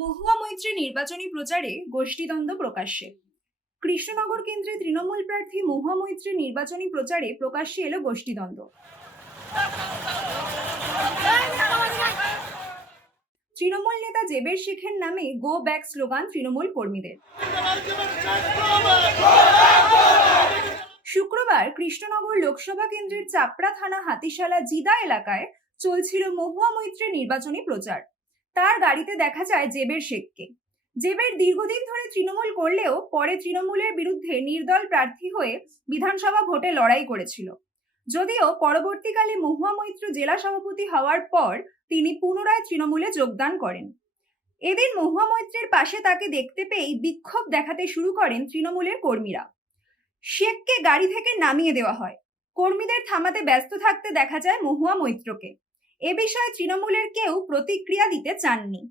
মহুয়া মৈত্রী নির্বাচনী প্রচারে গোষ্ঠীদ্বন্দ্ব প্রকাশ্যে। কৃষ্ণনগর কেন্দ্রে তৃণমূল প্রার্থী মহুয়া মৈত্রী নির্বাচনী প্রচারে প্রকাশ্যে এলো গোষ্ঠীদ্বন্দ্ব। তৃণমূল নেতা জেবের শেখের নামে গো ব্যাক স্লোগান তৃণমূল কর্মীদের। শুক্রবার কৃষ্ণনগর লোকসভা কেন্দ্রের চাপড়া থানা হাতিশালা জিদা এলাকায় চলছিল মহুয়া মৈত্রের নির্বাচনী প্রচার। তার গাড়িতে দেখা যায় জেবের শেখকে জেবের দীর্ঘদিন ধরে তৃণমূল করলেও পরে তৃণমূলের বিরুদ্ধে নির্দল প্রার্থী হয়ে বিধানসভা ভোটে লড়াই করেছিল। যদিও পরবর্তীকালে মহুয়া মৈত্র জেলা সভাপতি হওয়ার পর তিনি পুনরায় তৃণমূলে যোগদান করেন। এদিন মহুয়া মৈত্রের পাশে তাকে দেখতে পেয়েই বিক্ষোভ দেখাতে শুরু করেন তৃণমূলের কর্মীরা। শেখকে গাড়ি থেকে নামিয়ে দেওয়া হয়। কর্মীদের থামাতে ব্যস্ত থাকতে দেখা যায় মহুয়া মৈত্রকে। এ বিষয়ে তৃণমূলের কেউ প্রতিক্রিয়া দিতে চাননি।